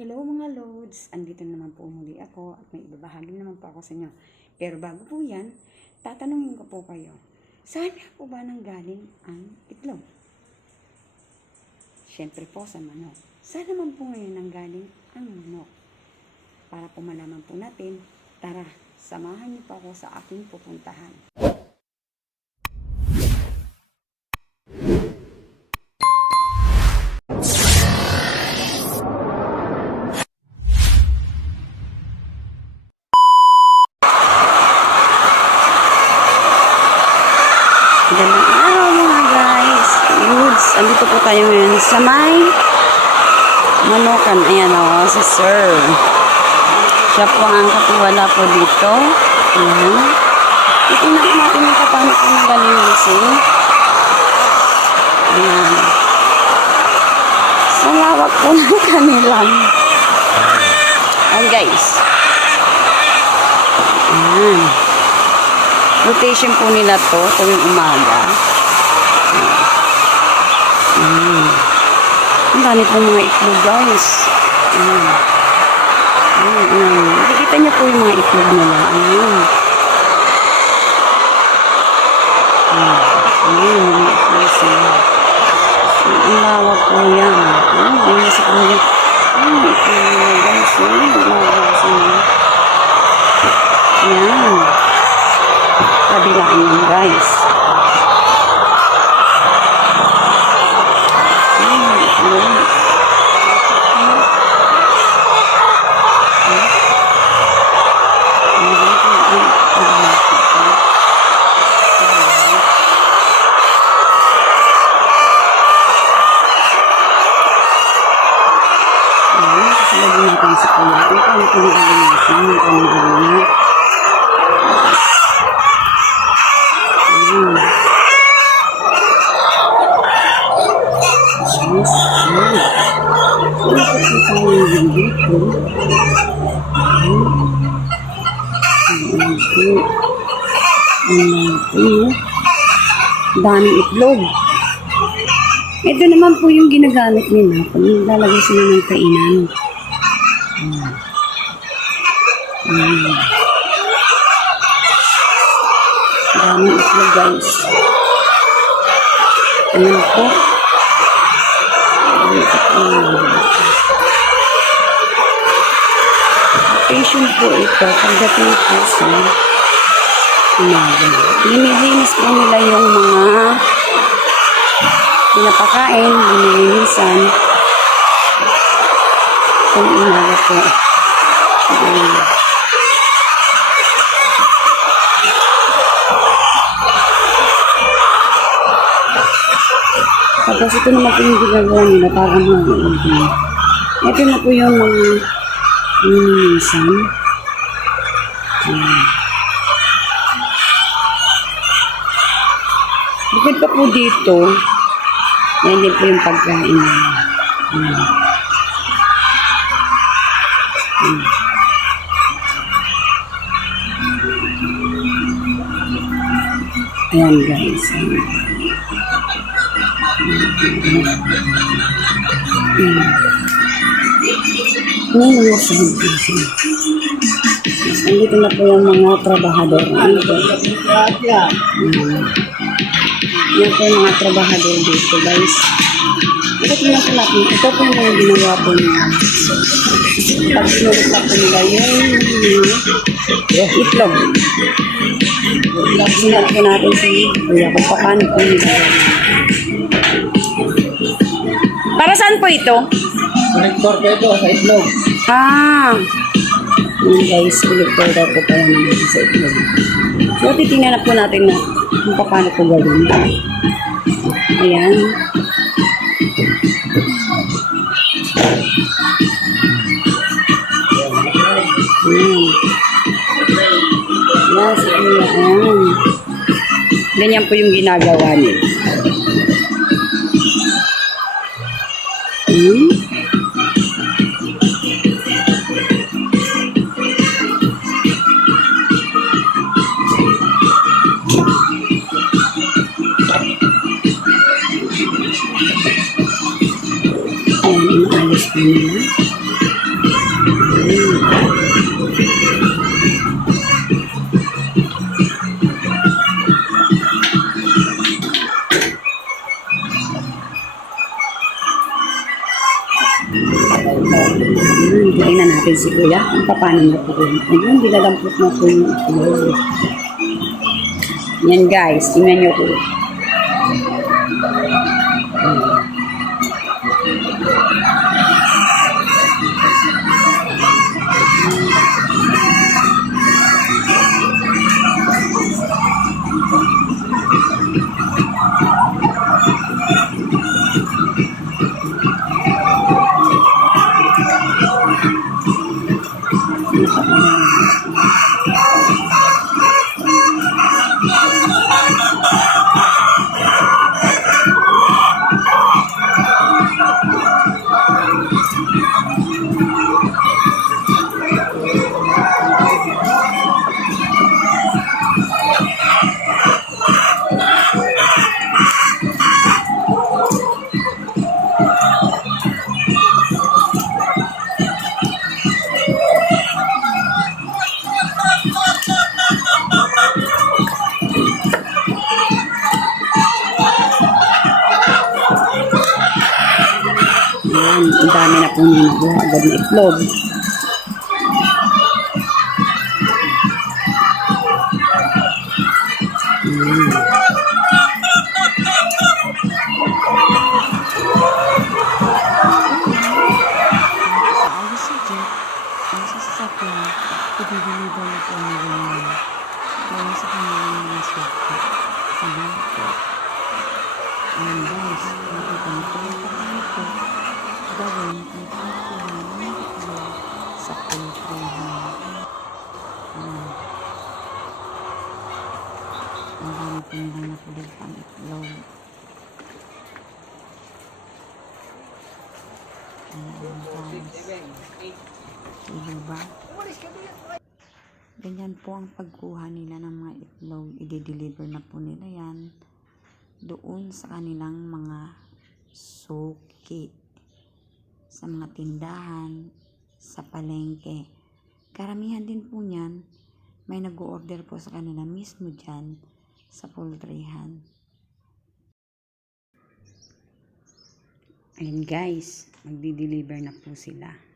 Hello mga Lods! Andito naman po muli ako at may ibabahagi naman po ako sa inyo. Pero bago po yan, tatanungin ko po kayo, saan po ba nanggaling ang itlog? Siyempre po sa manok. Saan naman po ngayon nanggaling ang manok? Para po malaman po natin, tara, samahan niyo po ako sa aking pupuntahan. Magandang araw mga guys. Lods, andito po tayo ngayon sa may Manokan. Ayan o, si Sir. Siya po ang katiwala po dito. Ayan. Itingnan po natin yung paano po nagalinisin. Ayan. Ang lawak po ng kanilang. Ayan guys. Ayan. Rotation po nila to tuwing umaga. Ang dami po mga itlog guys. Nakikita niyo po yung mga itlog nila. Mga itlog sila. Ang lawak po yan. Ang nasa po yan. Ang itlog nila guys. Ang lawak sila. Yan. Kabilaan yan guys. Lagi natin sa kuya. Ito ang pinag-alinisin. Daming itlog. Ito naman po yung ginagamit nila pag lalagay sila ng kainan. Daming itlog guys. Ayan po. Patient po ito pagdating po sa umaga. Linilinis po nila yung mga pinapakain, linilinisan kung umaga po. Tapos ito naman po yung ginagawa nila para mag-uwi. Ito na po yung mga linilinisan. Bukod pa po dito, yan din po yung pagkain nila. Ayan guys. Andito na po yung mga trabahador. Yan po yung mga trabahador dito guys. Ito po yung natin. Ito po yung mga ginawa po nila. Pag sinulita po nila yung itlog. Sinat po natin si Kuya kung paano po nila. Para saan po ito? Connector po ito sa itlog. Yun guys, connector daw po pala naman sa itlog. So, titingnan na po natin na kung paano po gawin. Ayan. Yes, ayan. Ganyan po yung ginagawa niya. Ayan, inaalis po nila. Tingnan natin si Kuya kung paano na po yun. Ayun, dinadampot na po yung itlog. Yan guys, tingnan nyo po. Yan, ang dami na po nyo nakuha agad na itlog. Alis si Jet, ang sasakyan, i-deliver na po nila yun. Kaya sa kanilang mga swerte. Sa bangko. Ayan guys, nakita niyo po yung paano po gawin ang pagkuhan ng itlog sa poultryhan. Ayan. Ang dami po nilang nakulit ang itlog. Ayan guys. Diba? Ganyan po ang pagkuha nila ng mga itlog. I-deliver na po nila yan doon sa kanilang mga suki, sa mga tindahan, sa palengke. Karamihan din po niyan, may nag-order po sa kanila mismo dyan sa poultryhan. Ayun guys, magdi-deliver na po sila.